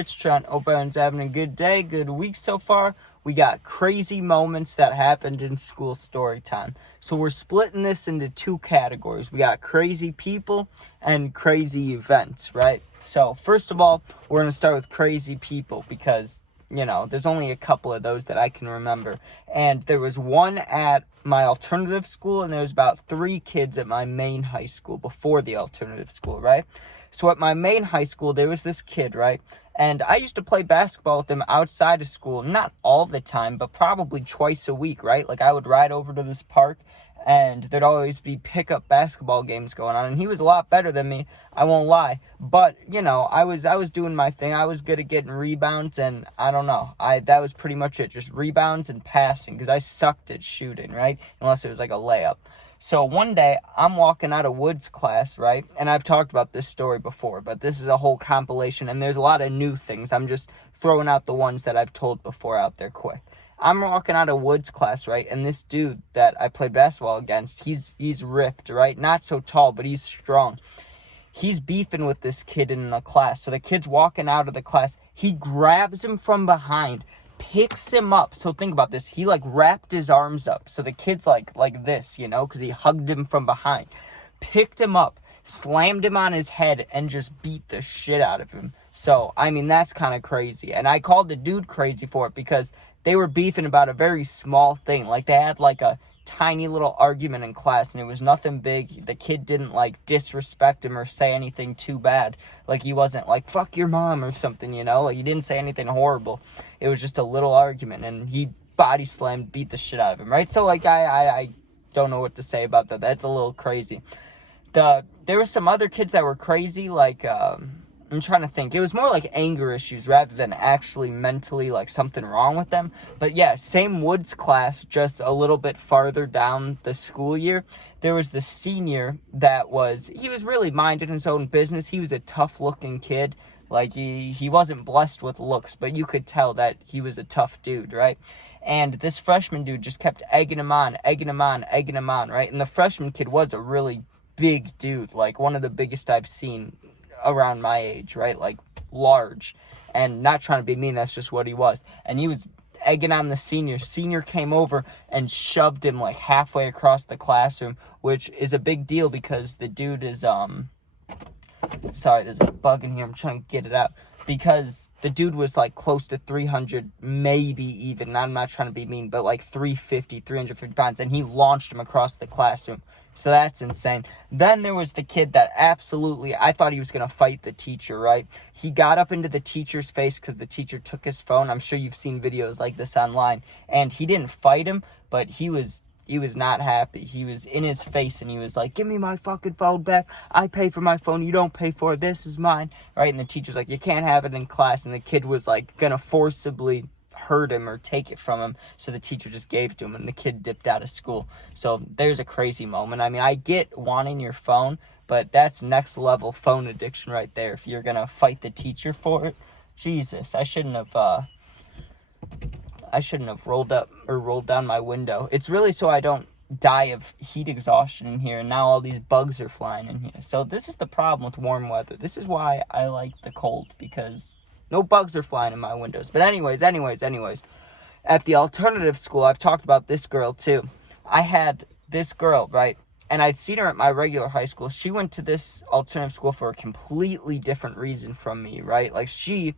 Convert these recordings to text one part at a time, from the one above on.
Rich. Hope everyone's having a good day, good week so far. We got crazy moments that happened in school story time. So we're splitting this into two categories. We got crazy people and crazy events, right? So first of all, we're going to start with crazy people because, there's only a couple of those that I can remember. And there was one at my alternative school, and there was about 3 kids at my main high school before the alternative school, right? So at my main high school, there was this kid, right? And I used to play basketball with him outside of school, not all the time, but probably twice a week, right? Like I would ride over to this park and there'd always be pickup basketball games going on. And he was a lot better than me, I won't lie. But, I was doing my thing. I was good at getting rebounds, and I don't know. That was pretty much it, just rebounds and passing, because I sucked at shooting, right? Unless it was like a layup. So one day, I'm walking out of Woods class, right? And I've talked about this story before, but this is a whole compilation, and there's a lot of new things. I'm just throwing out the ones that I've told before out there quick. I'm walking out of Woods class, right? And this dude that I played basketball against, he's ripped, right? Not so tall, but he's strong. He's beefing with this kid in the class. So the kid's walking out of the class. He grabs him from behind, picks him up. So think about this. He wrapped his arms up. So the kid's like this, because he hugged him from behind. Picked him up, slammed him on his head, and just beat the shit out of him. So, that's kind of crazy. And I called the dude crazy for it because they were beefing about a very small thing. They had a tiny little argument in class, and it was nothing big. The kid didn't disrespect him or say anything too bad. He wasn't fuck your mom or something, he didn't say anything horrible. It was just a little argument, and he body slammed, beat the shit out of him, right? So I don't know what to say about that. That's a little crazy. There were some other kids that were crazy, I'm trying to think. It was more anger issues rather than actually mentally something wrong with them. But yeah, same Woods class, just a little bit farther down the school year. There was the senior he was really minding his own business. He was a tough looking kid. He wasn't blessed with looks, but you could tell that he was a tough dude, right? And this freshman dude just kept egging him on, right? And the freshman kid was a really big dude, one of the biggest I've seen around my age, right? Large. And not trying to be mean, that's just what he was. And he was egging on the senior. Senior came over and shoved him halfway across the classroom, which is a big deal because the dude is sorry, there's a bug in here, I'm trying to get it out. Because the dude was close to 300, maybe even, I'm not trying to be mean, but 350 pounds, and he launched him across the classroom. So that's insane. Then there was the kid that absolutely, I thought he was going to fight the teacher, right? He got up into the teacher's face because the teacher took his phone. I'm sure you've seen videos like this online. And he didn't fight him, but he was not happy. He was in his face and he was like, give me my fucking phone back. I pay for my phone. You don't pay for it. This is mine. Right? And the teacher's like, you can't have it in class. And the kid was going to forcibly hurt him or take it from him. So the teacher just gave it to him and the kid dipped out of school. So there's a crazy moment. I get wanting your phone, but that's next level phone addiction right there. If you're going to fight the teacher for it, Jesus, I shouldn't have rolled down my window. It's really so I don't die of heat exhaustion in here, and now all these bugs are flying in here. So this is the problem with warm weather. This is why I like the cold, because no bugs are flying in my windows. But anyways, at the alternative school, I've talked about this girl too. I had this girl, right? And I'd seen her at my regular high school. She went to this alternative school for a completely different reason from me, right? She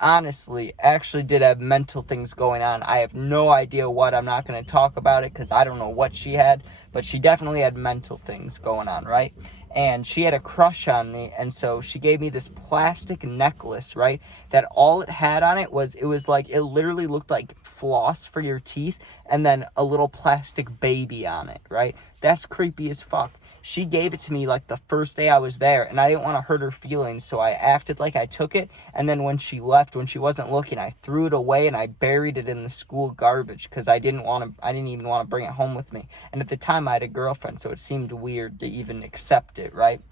honestly actually did have mental things going on. I have no idea what. I'm not going to talk about it because I don't know what she had, but she definitely had mental things going on, right? And she had a crush on me, and so she gave me this plastic necklace, right, that all it had on it was it literally looked like floss for your teeth and then a little plastic baby on it, right? That's creepy as fuck. She gave it to me the first day I was there, and I didn't want to hurt her feelings, so I acted like I took it. And then when she left, when she wasn't looking, I threw it away and I buried it in the school garbage because I didn't even want to bring it home with me. And at the time I had a girlfriend, so it seemed weird to even accept it, right?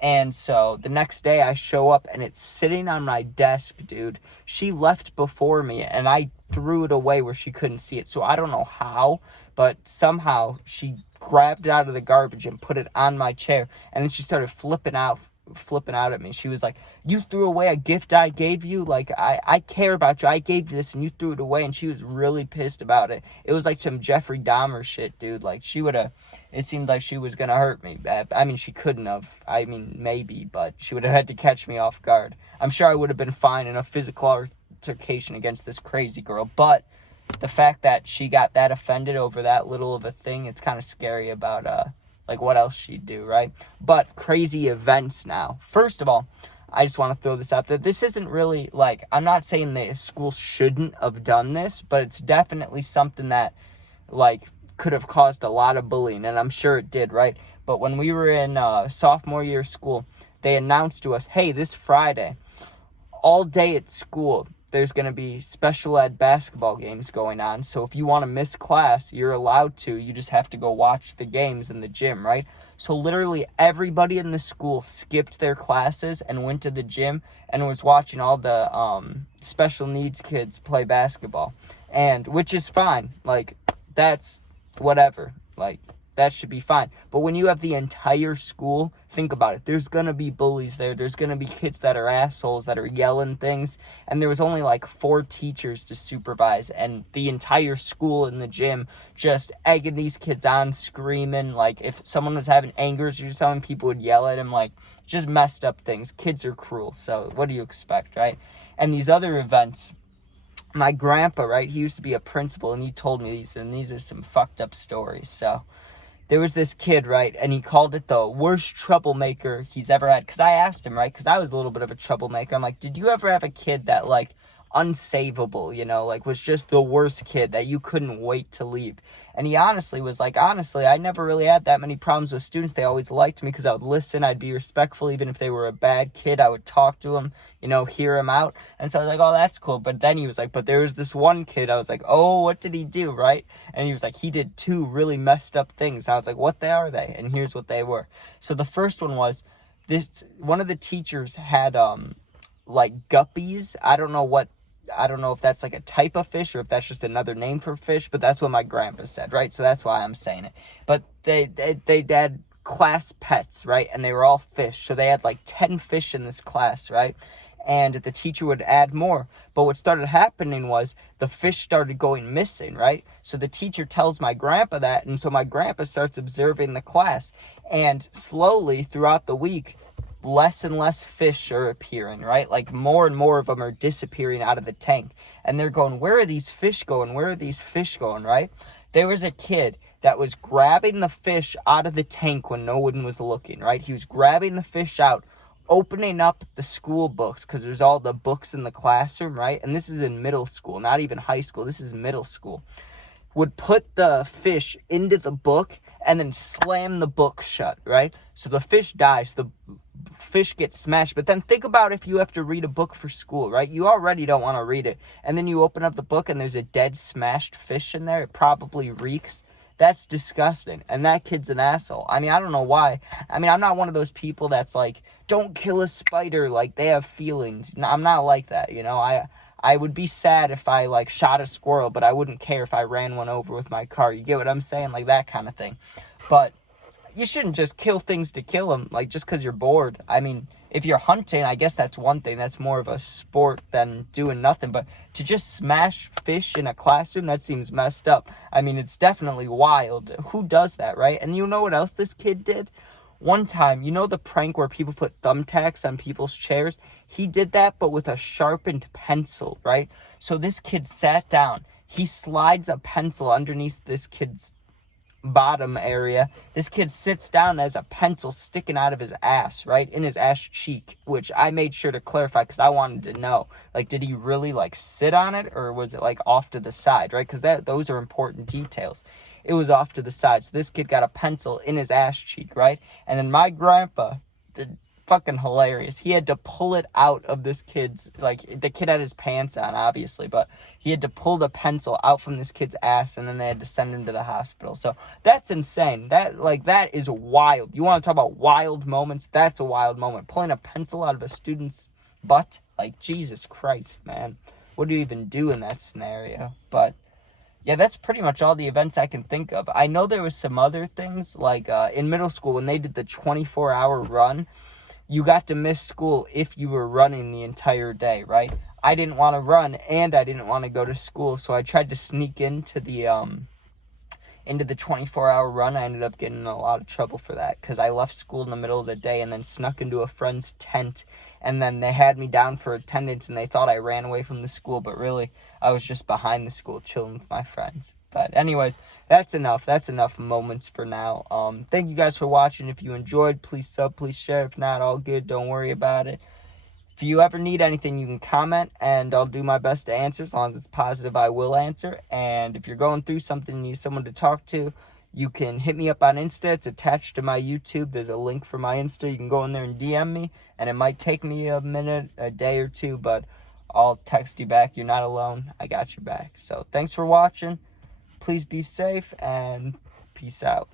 And so the next day I show up and it's sitting on my desk, dude. She left before me and I threw it away where she couldn't see it. So I don't know how, but somehow she grabbed it out of the garbage and put it on my chair. And then she started flipping out flipping out at me. She was like, you threw away a gift I gave you? Like, I care about you. I gave you this and you threw it away. And she was really pissed about it. It was like some Jeffrey Dahmer shit, dude. Like, it seemed like she was going to hurt me. I mean, she couldn't have. I mean, maybe, but she would have had to catch me off guard. I'm sure I would have been fine in a physical altercation against this crazy girl. But the fact that she got that offended over that little of a thing, it's kind of scary about, like, what else she'd do, right? But crazy events now. First of all, I just want to throw this out there. This isn't really, like, I'm not saying the school shouldn't have done this, but it's definitely something that, like, could have caused a lot of bullying, and I'm sure it did, right? But when we were in sophomore year of school, they announced to us, hey, this Friday, all day at school, there's going to be special ed basketball games going on. So if you want to miss class, you're allowed to. You just have to go watch the games in the gym, right? So literally everybody in the school skipped their classes and went to the gym and was watching all the special needs kids play basketball. And which is fine. Like, that's whatever. Like, that should be fine. But when you have the entire school, think about it. There's going to be bullies there. There's going to be kids that are assholes, that are yelling things. And there was only like 4 teachers to supervise. And the entire school in the gym just egging these kids on, screaming. Like, if someone was having anger issues or something, people would yell at him. Like, just messed up things. Kids are cruel. So what do you expect, right? And these other events, my grandpa, right, he used to be a principal. And he told me these. And these are some fucked up stories. So there was this kid, right, and he called it the worst troublemaker he's ever had. Because I asked him, right, because I was a little bit of a troublemaker. I'm like, did you ever have a kid that, like, unsavable, you know, like, was just the worst kid that you couldn't wait to leave? And he honestly was like, honestly, I never really had that many problems with students. They always liked me because I would listen. I'd be respectful. Even if they were a bad kid, I would talk to them, you know, hear him out. And so I was like, oh, that's cool. But then he was like, but there was this one kid. I was like, oh, what did he do, right? And he was like, he did 2 really messed up things. And I was like, what are they? And here's what they were. So the first one was one of the teachers had, like, guppies. I don't know if that's like a type of fish or if that's just another name for fish, but that's what my grandpa said, right? So that's why I'm saying it. But they had class pets, right? And they were all fish. So they had like 10 fish in this class, right? And the teacher would add more. But what started happening was the fish started going missing, right? So the teacher tells my grandpa that, and so my grandpa starts observing the class. And slowly throughout the week, less and less fish are appearing, right? Like, more and more of them are disappearing out of the tank. And they're going, where are these fish going? Where are these fish going, right? There was a kid that was grabbing the fish out of the tank when no one was looking, right? He was grabbing the fish out, opening up the school books, because there's all the books in the classroom, right? And this is in middle school, not even high school. This is middle school. Would put the fish into the book and then slam the book shut, right? So the fish dies, the fish gets smashed. But then think about if you have to read a book for school, right? You already don't want to read it. And then you open up the book and there's a dead, smashed fish in there. It probably reeks. That's disgusting. And that kid's an asshole. I mean, I don't know why. I mean, I'm not one of those people that's like, don't kill a spider. Like, they have feelings. I'm not like that, you know? I would be sad if I, like, shot a squirrel, but I wouldn't care if I ran one over with my car. You get what I'm saying? Like, that kind of thing. But you shouldn't just kill things to kill them, like, just because you're bored. I mean, if you're hunting, I guess that's one thing. That's more of a sport than doing nothing. But to just smash fish in a classroom, that seems messed up. I mean, it's definitely wild. Who does that, right? And you know what else this kid did? One time, you know the prank where people put thumbtacks on people's chairs? He did that, but with a sharpened pencil, right? So this kid sat down. He slides a pencil underneath this kid's bottom area. This kid sits down as a pencil sticking out of his ass, right? In his ass cheek, which I made sure to clarify because I wanted to know. Like, did he really, like, sit on it, or was it, like, off to the side, right? Because those are important details. It was off to the side. So this kid got a pencil in his ass cheek, right? And then my grandpa, fucking hilarious. He had to pull it out of this kid's, like, the kid had his pants on, obviously, but he had to pull the pencil out from this kid's ass, and then they had to send him to the hospital. So that's insane. That is wild. You want to talk about wild moments? That's a wild moment. Pulling a pencil out of a student's butt? Like, Jesus Christ, man. What do you even do in that scenario? But yeah, that's pretty much all the events I can think of. I know there was some other things, like in middle school when they did the 24-hour run. you got to miss school if you were running the entire day, right? I didn't want to run and I didn't want to go to school, so I tried to sneak into the 24-hour run. I ended up getting in a lot of trouble for that because I left school in the middle of the day and then snuck into a friend's tent, and then they had me down for attendance and they thought I ran away from the school, but really I was just behind the school chilling with my friends. But anyways, that's enough moments for now. Thank you guys for watching. If you enjoyed, please sub, please share. If not, all good, don't worry about it. If you ever need anything, you can comment, and I'll do my best to answer. As long as it's positive, I will answer. And if you're going through something and need someone to talk to, you can hit me up on Insta. It's attached to my YouTube. There's a link for my Insta. You can go in there and DM me, and it might take me a minute, a day or two, but I'll text you back. You're not alone. I got your back. So thanks for watching. Please be safe, and peace out.